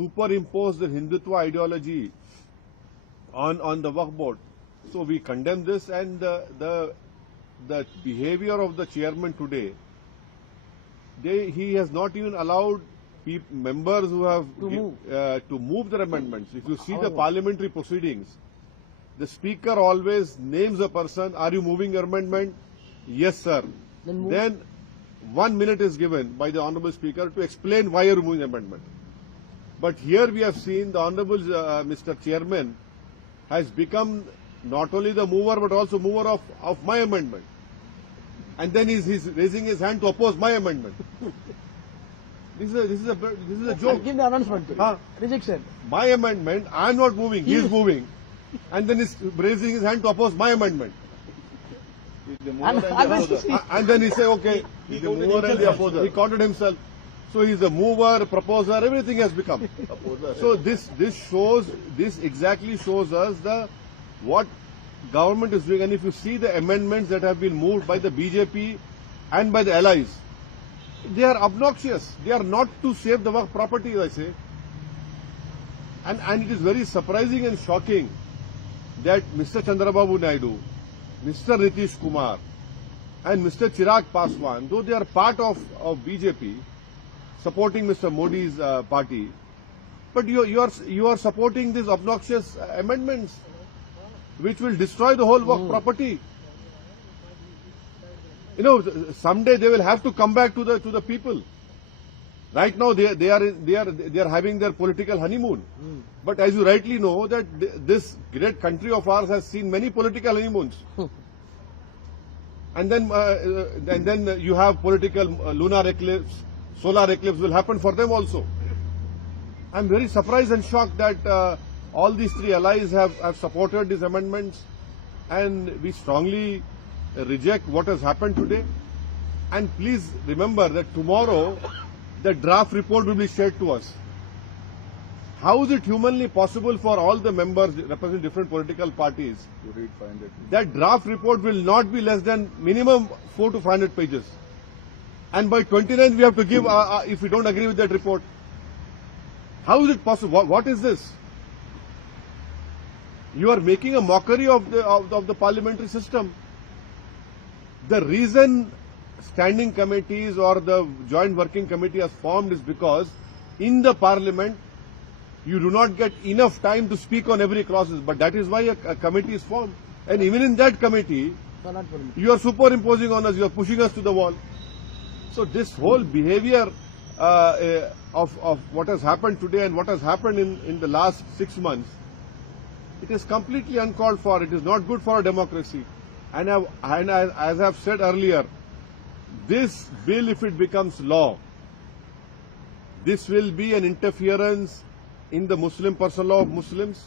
superimpose the Hindutva ideology on the Waqf board. So we condemn this, and the behavior of the chairman today, he has not even allowed members who have to move their amendments. If you see the parliamentary proceedings, the speaker always names a person, are you moving your amendment? Yes, sir. Then 1 minute is given by the Honourable Speaker to explain why you are moving the amendment. But here we have seen the Honourable Mr. Chairman has become not only the mover but also mover of my amendment. And then he's raising his hand to oppose my amendment. This is a joke. Give the announcement. Rejection. My amendment, I am not moving, he is moving. And then he's raising his hand to oppose my amendment. And then he say, okay, he's the mover and the opposer. He counted himself. So he's the mover, proposer, everything has become. So this exactly shows us what government is doing. And if you see the amendments that have been moved by the BJP and by the allies, they are obnoxious. They are not to save the Waqf property, I say. And it is very surprising and shocking that Mr. Chandrababu Naidu, Mr. Nitish Kumar and Mr. Chirag Paswan, though they are part of BJP, supporting Mr. Modi's party, but you are supporting these obnoxious amendments which will destroy the whole Waqf property. You know, someday they will have to come back to the people. Right now they are having their political honeymoon. But as you rightly know, that this great country of ours has seen many political honeymoons. And then you have political lunar eclipse, solar eclipse will happen for them also. I am very surprised and shocked that all these three allies have supported these amendments, and we strongly reject what has happened today. And please remember that tomorrow the draft report will be shared to us. How is it humanly possible for all the members representing different political parties to read 500? That draft report will not be less than minimum 400 to 500 pages. And by 29th we have to give if we don't agree with that report. How is it possible? What is this? You are making a mockery of the parliamentary system. The reason standing committees or the joint working committee has formed is because in the parliament you do not get enough time to speak on every clause, but that is why a committee is formed. And even in that committee, you are superimposing on us, you are pushing us to the wall. So this whole behavior of what has happened today and what has happened in the last 6 months, it is completely uncalled for. It is not good for a democracy. And as I have said earlier, this bill, if it becomes law, this will be an interference in the Muslim personal law of Muslims.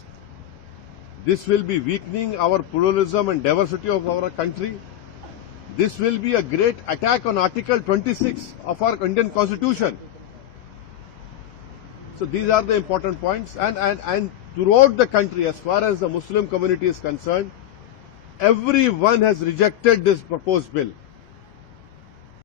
This will be weakening our pluralism and diversity of our country. This will be a great attack on Article 26 of our Indian Constitution. So these are the important points. And throughout the country, as far as the Muslim community is concerned, everyone has rejected this proposed bill.